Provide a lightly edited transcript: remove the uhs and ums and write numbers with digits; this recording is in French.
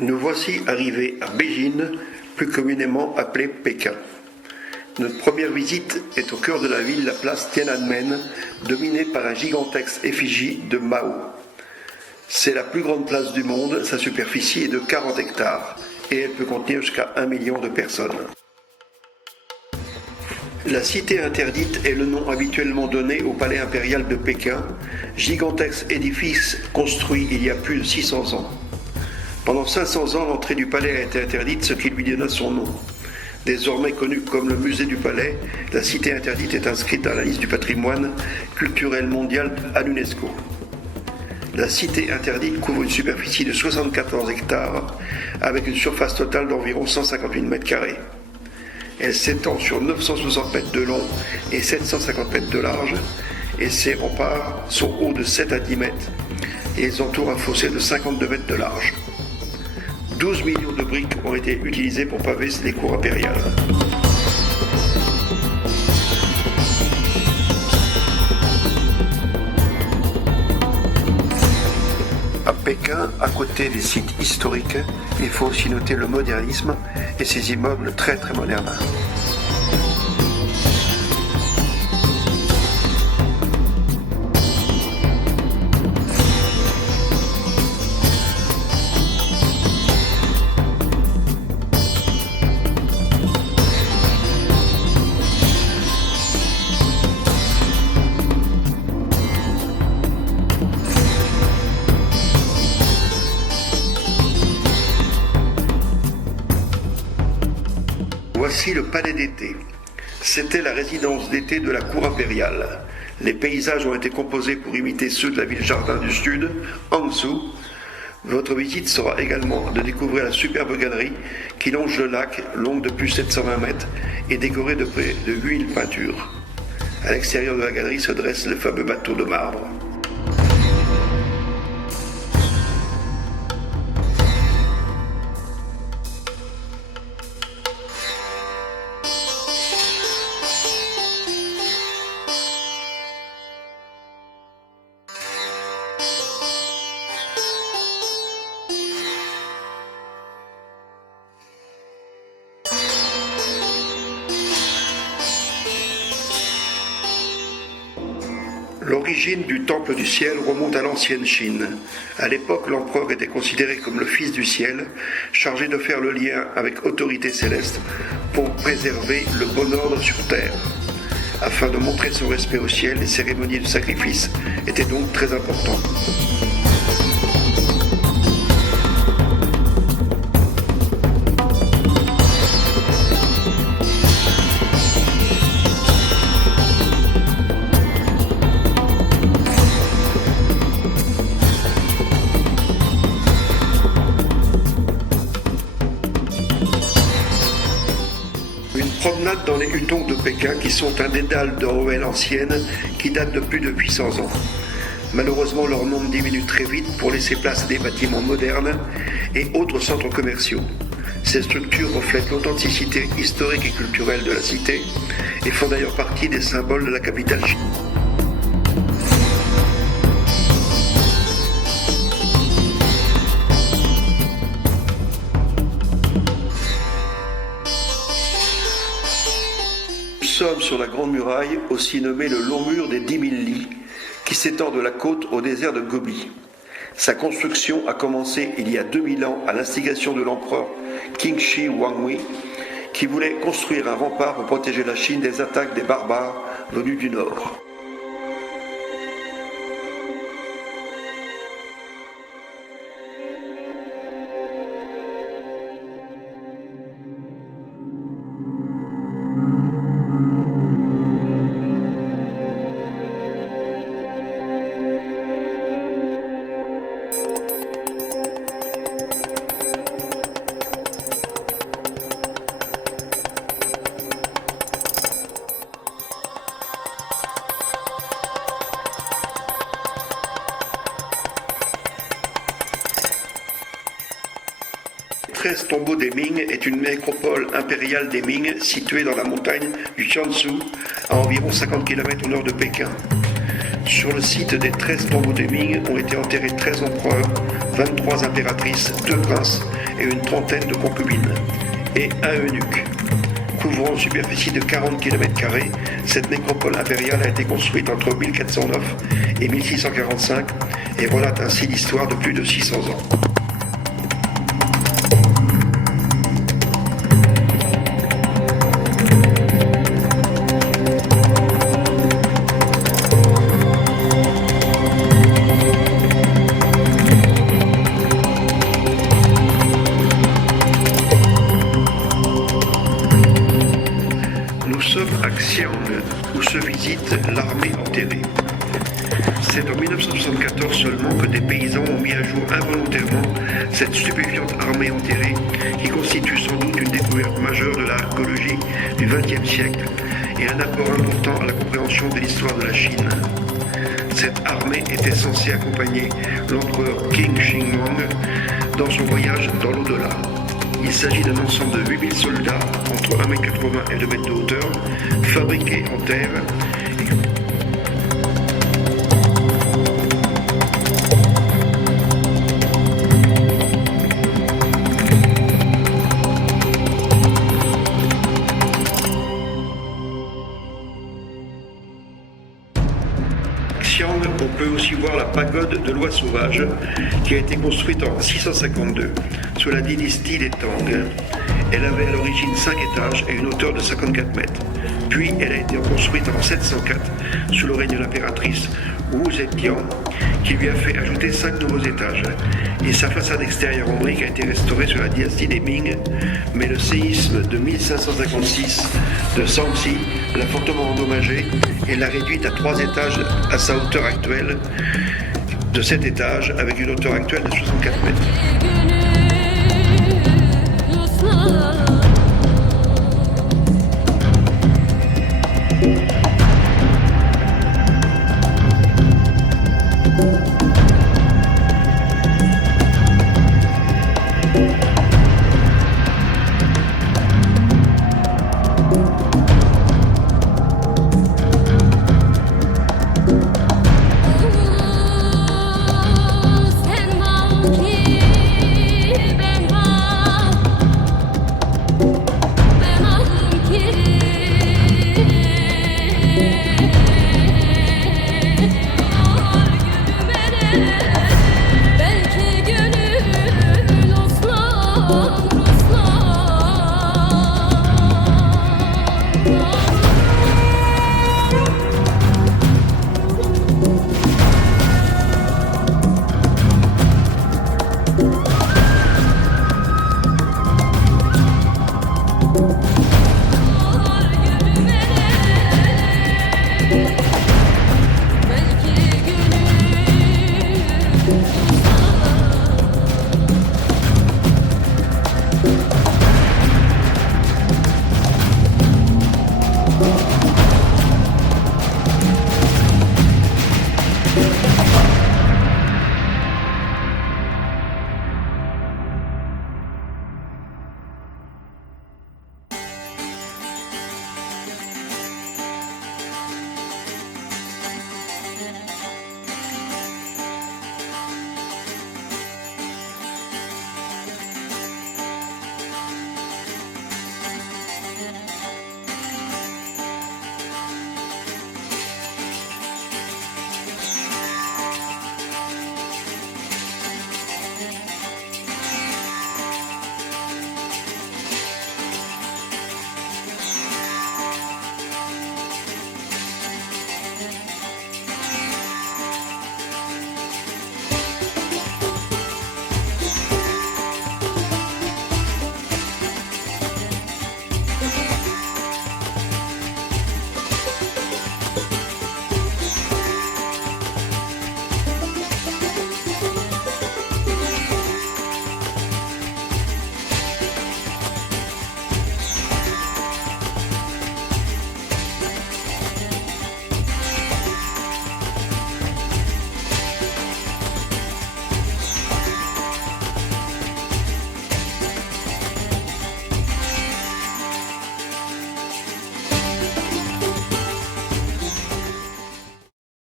Nous voici arrivés à Beijing, plus communément appelée Pékin. Notre première visite est au cœur de la ville, la place Tiananmen, dominée par un gigantesque effigie de Mao. C'est la plus grande place du monde, sa superficie est de 40 hectares et elle peut contenir jusqu'à 1 million de personnes. La cité interdite est le nom habituellement donné au palais impérial de Pékin, gigantesque édifice construit il y a plus de 600 ans. Pendant 500 ans, l'entrée du palais a été interdite, ce qui lui donna son nom. Désormais connue comme le musée du palais, la cité interdite est inscrite dans la liste du patrimoine culturel mondial à l'UNESCO. La cité interdite couvre une superficie de 74 hectares avec une surface totale d'environ 158 mètres carrés. Elle s'étend sur 960 mètres de long et 750 mètres de large et ses remparts sont hauts de 7 à 10 mètres et ils entourent un fossé de 52 mètres de large. 12 millions de briques ont été utilisées pour paver les cours impériales. À Pékin, à côté des sites historiques, il faut aussi noter le modernisme et ses immeubles très modernes. Voici le palais d'été. C'était la résidence d'été de la cour impériale. Les paysages ont été composés pour imiter ceux de la ville-jardin du sud, Hangzhou. Votre visite sera également de découvrir la superbe galerie qui longe le lac, longue de plus de 720 mètres et décorée de près de 8000 peintures. À l'extérieur de la galerie se dresse le fameux bateau de marbre. L'origine du Temple du Ciel remonte à l'ancienne Chine. À l'époque, l'empereur était considéré comme le fils du ciel, chargé de faire le lien avec autorité céleste pour préserver le bon ordre sur terre. Afin de montrer son respect au ciel, les cérémonies de sacrifice étaient donc très importantes. Promenade dans les hutongs de Pékin qui sont un dédale de ruelles anciennes qui datent de plus de 800 ans. Malheureusement, leur nombre diminue très vite pour laisser place à des bâtiments modernes et autres centres commerciaux. Ces structures reflètent l'authenticité historique et culturelle de la cité et font d'ailleurs partie des symboles de la capitale chinoise. Nous sommes sur la Grande Muraille, aussi nommée le Long Mur des 10 000 lits, qui s'étend de la côte au désert de Gobi. Sa construction a commencé il y a 2000 ans à l'instigation de l'empereur Qin Shi Huangdi, qui voulait construire un rempart pour protéger la Chine des attaques des barbares venus du nord. Le 13 tombeau des Ming est une nécropole impériale des Ming située dans la montagne du Jiangsu, à environ 50 km au nord de Pékin. Sur le site des 13 tombeaux des Ming ont été enterrés 13 empereurs, 23 impératrices, 2 princes et une trentaine de concubines, et un eunuque. Couvrant une superficie de 40 km², cette nécropole impériale a été construite entre 1409 et 1645 et relate ainsi l'histoire de plus de 600 ans. Nous sommes à Xi'an, où se visite l'armée enterrée. C'est en 1974 seulement que des paysans ont mis à jour involontairement cette stupéfiante armée enterrée qui constitue sans doute une découverte majeure de l'archéologie du XXe siècle et un apport important à la compréhension de l'histoire de la Chine. Cette armée était censée accompagner l'empereur Qin Shi Huang dans son voyage dans l'au-delà. Il s'agit d'un ensemble de 8000 soldats entre 1,80 m et 2 m de hauteur, fabriqués en terre. Xi'an, on peut aussi voir la pagode de l'Oie sauvage qui a été construite en 652 sous la dynastie des Tang. Elle avait à l'origine 5 étages et une hauteur de 54 mètres. Puis elle a été reconstruite en 704 sous le règne de l'impératrice Wu Zetian qui lui a fait ajouter 5 nouveaux étages. Et sa façade extérieure en briques a été restaurée sous la dynastie des Ming, mais le séisme de 1556 de Shaanxi l'a fortement endommagée et l'a réduite à 3 étages à sa hauteur actuelle de 7 étages avec une hauteur actuelle de 64 mètres.